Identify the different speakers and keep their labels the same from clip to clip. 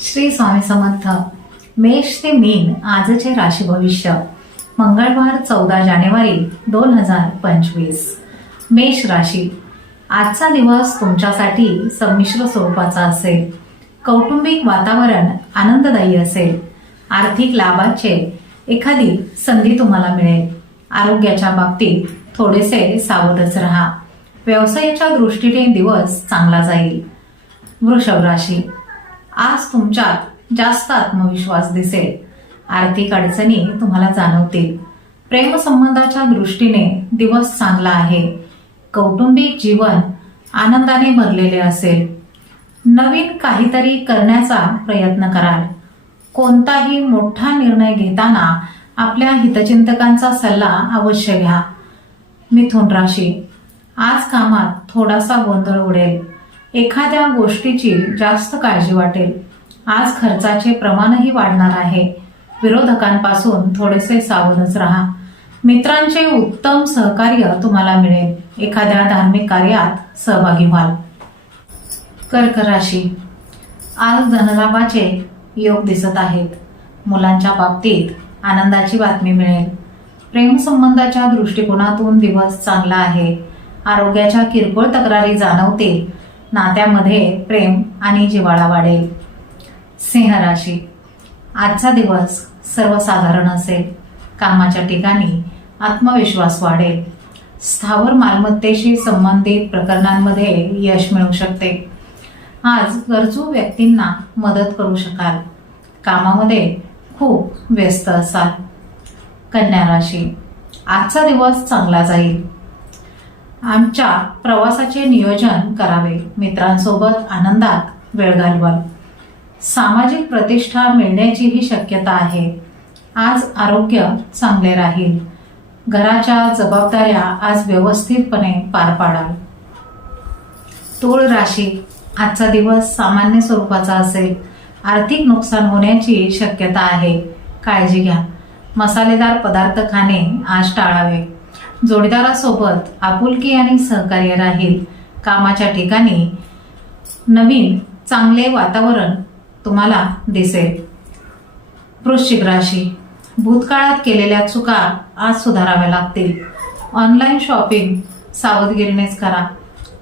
Speaker 1: श्री स्वामी समर्थ. मेष ते मीन आजचे राशी भविष्य. मंगळवार चौदा जानेवारी दोन हजार पंचवीस. मेष राशी. आजचा दिवस तुमच्यासाठी संमिश्र स्वरूपाचा असेल. कौटुंबिक वातावरण आनंददायी असेल. आर्थिक लाभाचे एखादी संधी तुम्हाला मिळेल. आरोग्याच्या बाबतीत थोडेसे सावधच राहा. व्यवसायाच्या दृष्टीने दिवस चांगला जाईल. वृषभ राशी. आज तुमच्यात जास्त आत्मविश्वास दिसेल. आर्थिक अडचणी तुम्हाला जाणवतील. प्रेमसंबंधाच्या दृष्टीने दिवस चांगला आहे. कौटुंबिक जीवन आनंदाने भरलेले असेल. नवीन काहीतरी करण्याचा प्रयत्न कराल. कोणताही मोठा निर्णय घेताना आपल्या हितचिंतकांचा सल्ला अवश्य घ्या. मिथुन राशी. आज कामात थोडासा गोंधळ उडेल. एखाद्या गोष्टीची जास्त काळजी वाटेल. आज खर्चाचे प्रमाणही वाढणार आहे. विरोधकांपासून थोडेसे सावधच राहा. मित्रांचे उत्तम सहकार्य तुम्हाला मिळेल. एखाद्या धार्मिक कार्यात सहभागी व्हाल. कर्क राशी. आज धनलाभाचे योग दिसत आहेत. मुलांच्या बाबतीत आनंदाची बातमी मिळेल. प्रेमसंबंधाच्या दृष्टिकोनातून दिवस चांगला आहे. आरोग्याच्या किरकोळ तक्रारी जाणवतील. नात्यामध्ये प्रेम आणि जिव्हाळा वाढेल. सिंह राशी. आजचा दिवस सर्वसाधारण असेल. कामाच्या ठिकाणी आत्मविश्वास वाढेल. स्थावर मालमत्तेशी संबंधित प्रकरणांमध्ये यश मिळू शकते. आज गरजू व्यक्तींना मदत करू शकाल. कामामध्ये खूप व्यस्त असाल. कन्या राशी. आजचा दिवस चांगला जाईल. आमच्या प्रवासाचे नियोजन करावे. मित्रांसोबत आनंदात वेळ घालवाल. सामाजिक प्रतिष्ठा मिळण्याचीही शक्यता आहे. आज आरोग्य चांगले राहील. घराच्या जबाबदाऱ्या आज व्यवस्थितपणे पार पाडाल. तूळ राशी आजचा दिवस सामान्य स्वरूपाचा असेल. आर्थिक नुकसान होण्याची शक्यता आहे. काळजी घ्या. मसालेदार पदार्थ खाणे आज टाळावे. जोडीदारासोबत आपुलकी आणि सहकार्य राहील. कामाच्या ठिकाणी नवीन चांगले वातावरण तुम्हाला दिसेल. वृश्चिक राशी. भूतकाळात केलेल्या चुका आज सुधाराव्या लागतील. ऑनलाईन शॉपिंग सावधगिरीनेच करा.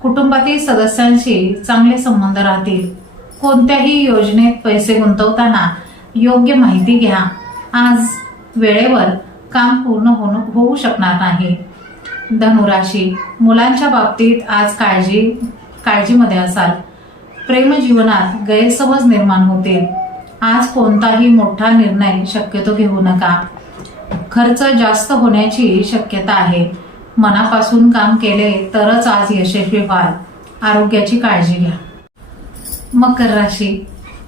Speaker 1: कुटुंबातील सदस्यांशी चांगले संबंध राहतील. कोणत्याही योजनेत पैसे गुंतवताना योग्य माहिती घ्या. आज वेळेवर काम पूर्ण होणं होऊ शकणार नाही. धनुराशी मुलांच्या बाबतीत आज काळजी काळजीमध्ये असाल. प्रेमजीवनात गैरसमज निर्माण होतील आज कोणताही मोठा निर्णय शक्यतो घेऊ नका. खर्च जास्त होण्याची शक्यता आहे. मनापासून काम केले तरच आज यशस्वी व्हाल. आरोग्याची काळजी घ्या. मकर राशी.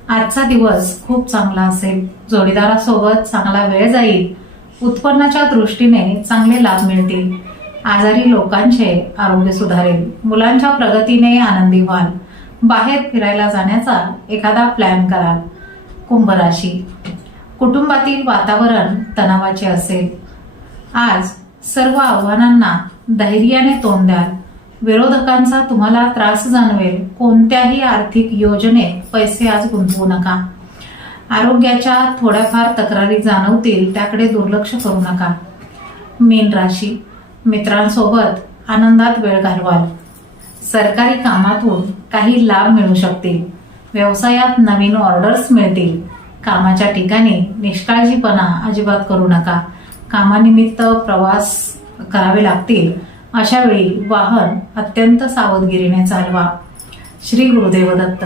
Speaker 1: आजचा दिवस खूप चांगला असेल. जोडीदारासोबत चांगला वेळ जाईल. उत्पन्नाच्या दृष्टीने चांगले लाभ मिळतील. आजारी लोकांचे आरोग्य सुधारेल. मुलांच्या प्रगतीने आनंदी व्हाल. बाहेर फिरायला जाण्याचा एखादा प्लॅन कराल. कुंभ राशी कुटुंबातील वातावरण तणावाचे असेल. आज सर्व आव्हानांना धैर्याने तोंड द्याल. विरोधकांचा तुम्हाला त्रास जाणवेल. कोणत्याही आर्थिक योजनेत पैसे आज गुंतवू नका. आरोग्याच्या थोड्याफार तक्रारी जाणवतील त्याकडे दुर्लक्ष करू नका. मीन राशी. मित्रांसोबत आनंदात वेळ घालवाल. सरकारी कामातून काही लाभ मिळू शकतील. व्यवसायात नवीन ऑर्डर्स मिळतील. कामाच्या ठिकाणी निष्काळजीपणा अजिबात करू नका. कामानिमित्त प्रवास करावे लागतील. अशा वेळी वाहन अत्यंत सावधगिरीने चालवा. श्री गुरुदेव दत्त.